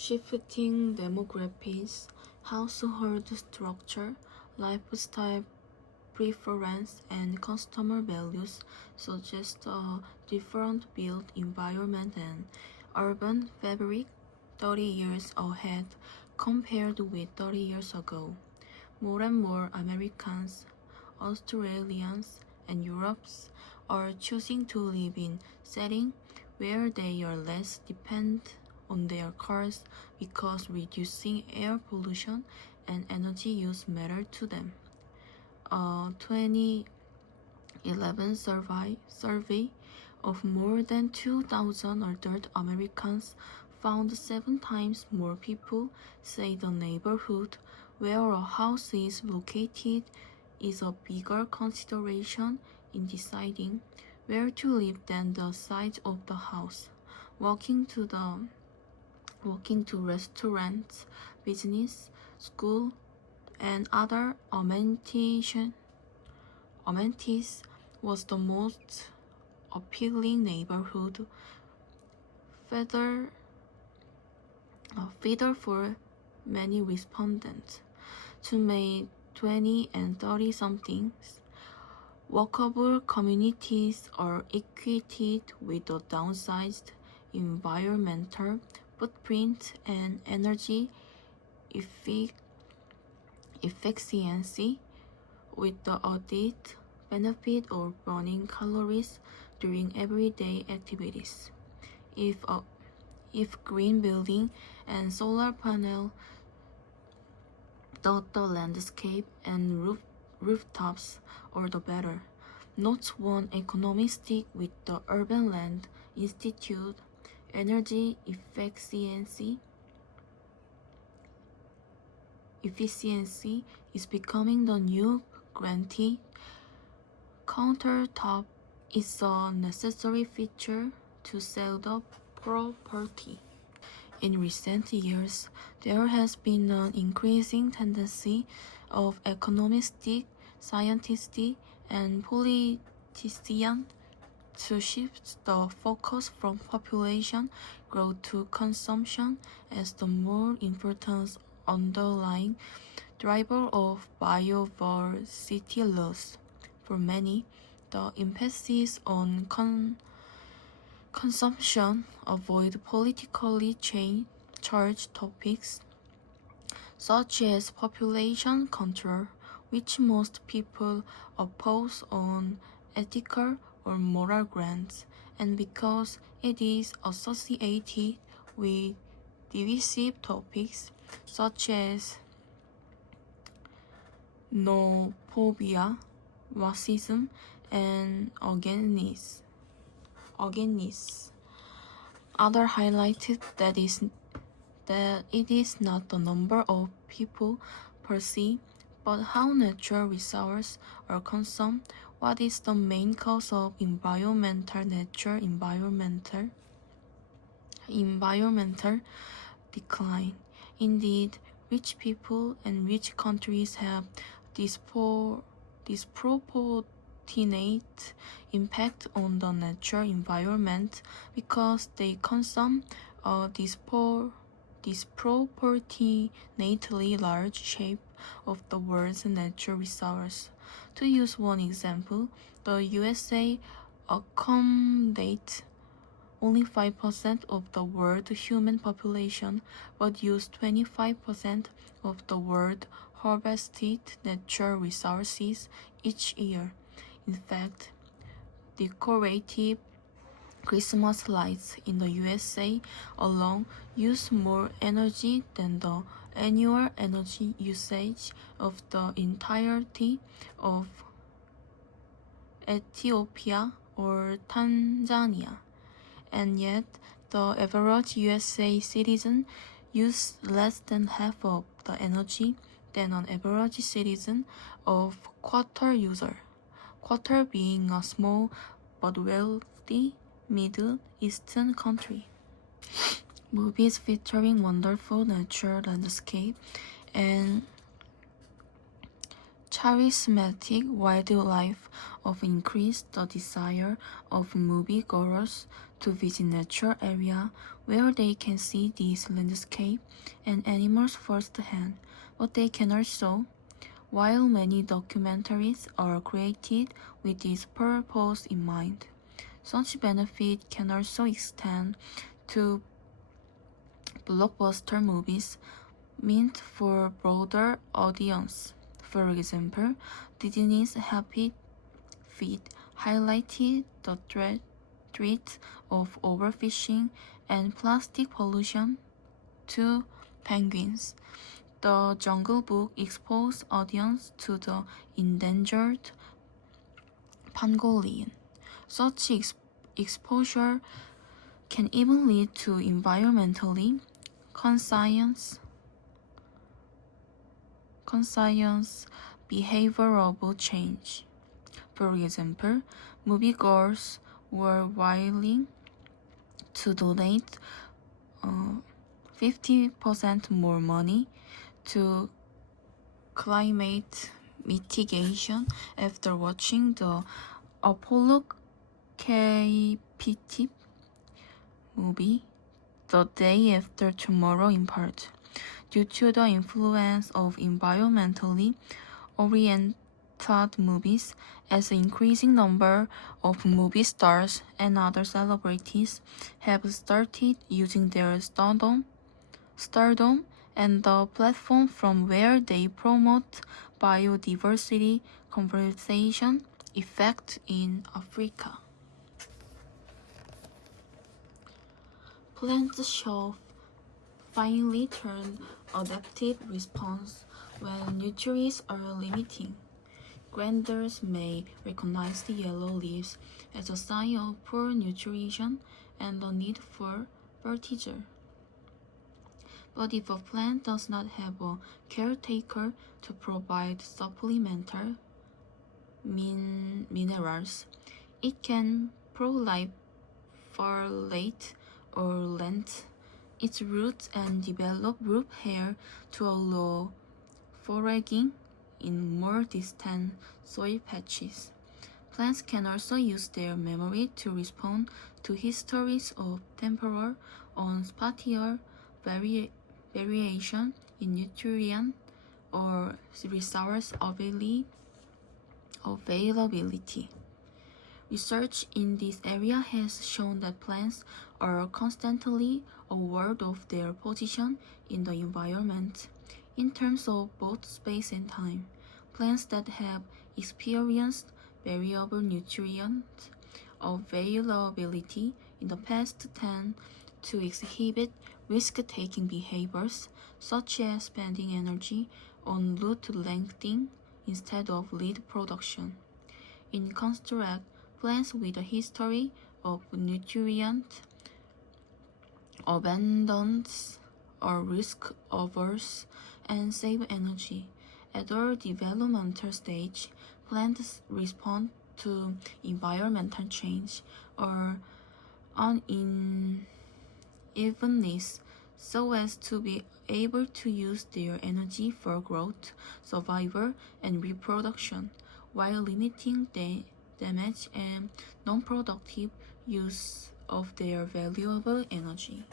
Shifting demographics, household structure, lifestyle preference, and customer values suggest a different built environment and urban fabric 30 years ahead compared with 30 years ago. More and more Americans, Australians, and Europeans are choosing to live in settings where they are less dependent on their cars because reducing air pollution and energy use matter to them. A 2011 survey of more than 2,000 adult Americans found 7 times more people say the neighborhood where a house is located is a bigger consideration in deciding where to live than the size of the house. Walking to restaurants, business, school, and other amenities was the most appealing neighborhood feeder for many respondents. To make 20 and 30 somethings, walkable communities are equipped with a downsized environmental footprint and energy efficiency with the added benefit of burning calories during everyday activities. If green building and solar panel dot the landscape and rooftops, all the better. Notes one economist with the Urban Land Institute. Energy efficiency is becoming the new grantee countertop. Is a necessary feature to sell the property. In recent years, there has been an increasing tendency of economists, scientists, and politicians to shift the focus from population growth to consumption as the more important underlying driver of biodiversity loss. For many, the emphasis on consumption avoid politically charged topics such as population control, which most people oppose on ethical or moral grounds, and because it is associated with divisive topics such as xenophobia, racism, and eugenism. Other highlighted that it is not the number of people per se, but how natural resources are consumed. What is the main cause of environmental decline? Indeed, rich people and rich countries have disproportionate impact on the natural environment because they consume a disproportionately large share of the world's natural resources. To use one example, the USA accommodates only 5% of the world's human population, but use 25% of the world's harvested natural resources each year. In fact, decorative Christmas lights in the USA alone use more energy than the annual energy usage of the entirety of Ethiopia or Tanzania. And yet, the average USA citizen uses less than half of the energy than an average citizen of Qatar user. Qatar being a small but wealthy Middle Eastern country. Movies featuring wonderful natural landscape and charismatic wildlife often increase the desire of moviegoers to visit nature area where they can see this landscape and animals firsthand, but they can also, while many documentaries are created with this purpose in mind, such benefit can also extend to blockbuster movies meant for broader audience. For example, Disney's Happy Feet highlighted the threat of overfishing and plastic pollution to penguins. The Jungle Book exposed audience to the endangered pangolin. Such exposure can even lead to environmentally conscious behavioral change. For example, moviegoers were willing to donate 50% more money to climate mitigation after watching the Apocalyptic movie The Day After Tomorrow in part, due to the influence of environmentally oriented movies, as an increasing number of movie stars and other celebrities have started using their stardom and the platform from where they promote biodiversity conservation effect in Africa. Plants show finely turned adaptive response when nutrients are limiting. Granders may recognize the yellow leaves as a sign of poor nutrition and the need for fertilizer. But if a plant does not have a caretaker to provide supplemental minerals, it can proliferate or lengthen its roots and develop root hair to allow foraging in more distant soil patches. Plants can also use their memory to respond to histories of temporal or spatial variation in nutrient or resource availability. Research in this area has shown that plants are constantly aware of their position in the environment. In terms of both space and time, plants that have experienced variable nutrient availability in the past tend to exhibit risk-taking behaviors, such as spending energy on root lengthening instead of lead production. In contrast, plants with a history of nutrient abundance are risk-averse and save energy. At their developmental stage, plants respond to environmental change or unevenness so as to be able to use their energy for growth, survival, and reproduction, while limiting the damage and non-productive use of their valuable energy.